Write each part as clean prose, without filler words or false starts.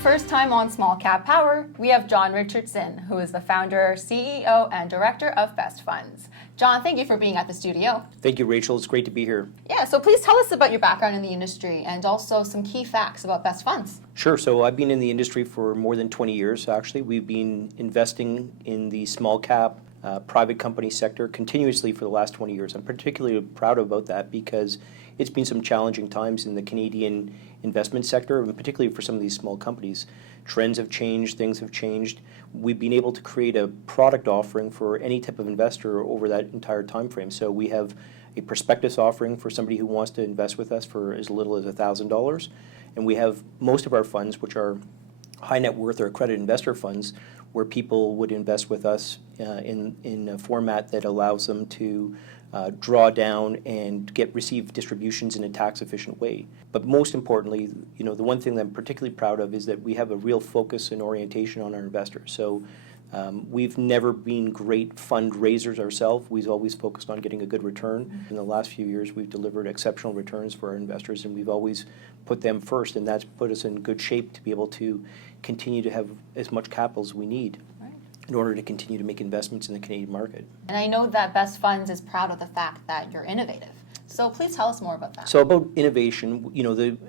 first time on Small Cap Power, we have John Richardson, who is the founder, CEO, and director of Best Funds. John, thank you for being at the studio. Thank you, Rachel. It's great to be here. Yeah, so please tell us about your background in the industry and also some key facts about Best Funds. Sure. So I've been in the industry for more than 20 years, actually. We've been investing in the small cap private company sector continuously for the last 20 years. I'm particularly proud about that because it's been some challenging times in the Canadian investment sector, and particularly for some of these small companies. Trends have changed, things have changed. We've been able to create a product offering for any type of investor over that entire time frame. So we have a prospectus offering for somebody who wants to invest with us for as little as $1,000. And we have most of our funds, which are high net worth or accredited investor funds, where people would invest with us in a format that allows them to draw down and receive distributions in a tax efficient way. But most importantly, the one thing that I'm particularly proud of is that we have a real focus and orientation on our investors. So we've never been great fundraisers ourselves. We've always focused on getting a good return. In the last few years, we've delivered exceptional returns for our investors, and we've always put them first, and that's put us in good shape to be able to continue to have as much capital as we need in order to continue to make investments in the Canadian market. And I know that Best Funds is proud of the fact that you're innovative. So please tell us more about that. So about innovation,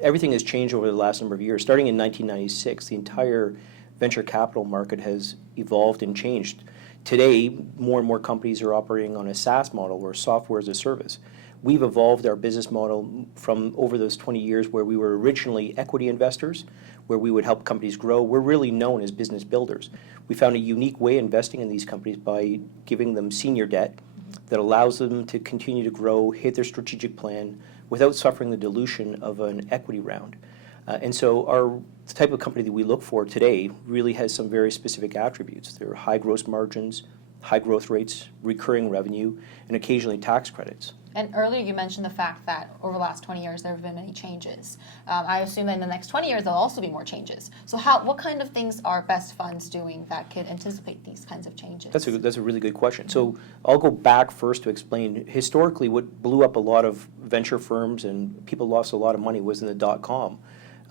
everything has changed over the last number of years. Starting in 1996, the entire venture capital market has evolved and changed. Today, more and more companies are operating on a SaaS model, or software as a service. We've evolved our business model from over those 20 years where we were originally equity investors, where we would help companies grow. We're really known as business builders. We found a unique way of investing in these companies by giving them senior debt that allows them to continue to grow, hit their strategic plan without suffering the dilution of an equity round. And so the type of company that we look for today really has some very specific attributes. There are high gross margins, high growth rates, recurring revenue, and occasionally tax credits. And earlier you mentioned the fact that over the last 20 years there have been many changes. I assume that in the next 20 years there'll also be more changes. So what kind of things are Best Funds doing that could anticipate these kinds of changes? That's a really good question. So I'll go back first to explain. Historically, what blew up a lot of venture firms and people lost a lot of money was in the dot-com.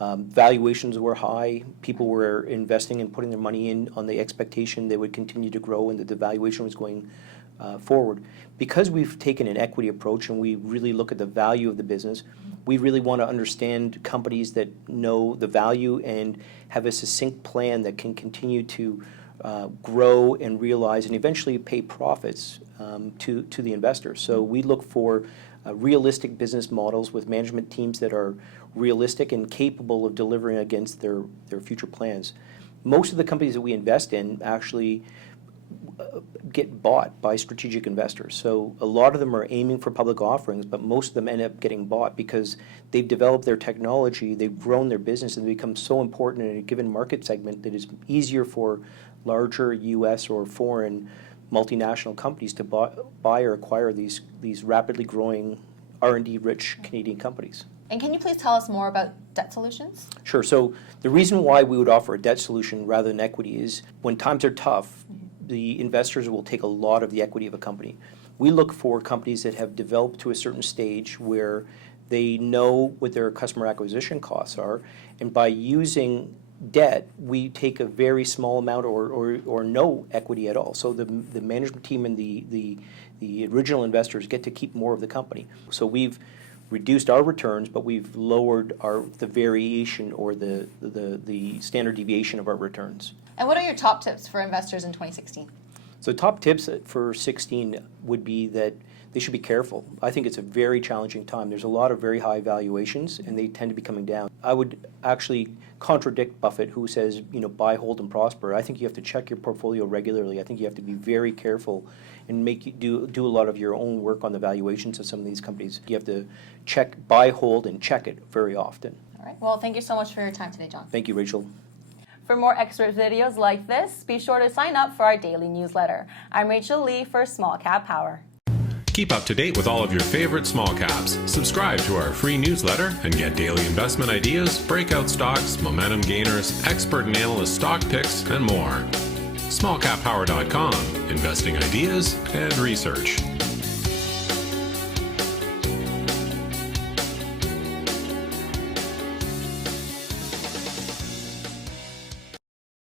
Valuations were high. People were investing and putting their money in on the expectation they would continue to grow and that the valuation was going forward. Because we've taken an equity approach and we really look at the value of the business, we really want to understand companies that know the value and have a succinct plan that can continue to grow and realize and eventually pay profits to the investor. So we look for realistic business models with management teams that are realistic and capable of delivering against their future plans. Most of the companies that we invest in actually get bought by strategic investors. So a lot of them are aiming for public offerings, but most of them end up getting bought because they've developed their technology, they've grown their business, and they become so important in a given market segment that it's easier for larger U.S. or foreign multinational companies to buy or acquire these rapidly growing R&D rich Canadian companies. And can you please tell us more about debt solutions? Sure. So the reason why we would offer a debt solution rather than equity is when times are tough, the investors will take a lot of the equity of a company. We look for companies that have developed to a certain stage where they know what their customer acquisition costs are, and by using debt, we take a very small amount or no equity at all. So the management team and the original investors get to keep more of the company. So we've reduced our returns, but we've lowered the variation or the standard deviation of our returns. And what are your top tips for investors in 2016? So top tips for 16 would be that they should be careful. I think it's a very challenging time. There's a lot of very high valuations, and they tend to be coming down. I would actually contradict Buffett, who says, buy, hold, and prosper. I think you have to check your portfolio regularly. I think you have to be very careful and do a lot of your own work on the valuations of some of these companies. You have to buy, hold, and check it very often. All right. Well, thank you so much for your time today, John. Thank you, Rachel. For more expert videos like this, be sure to sign up for our daily newsletter. I'm Rachel Lee for Small Cap Power. Keep up to date with all of your favorite small caps. Subscribe to our free newsletter and get daily investment ideas, breakout stocks, momentum gainers, expert and analyst stock picks, and more. Smallcappower.com, investing ideas and research.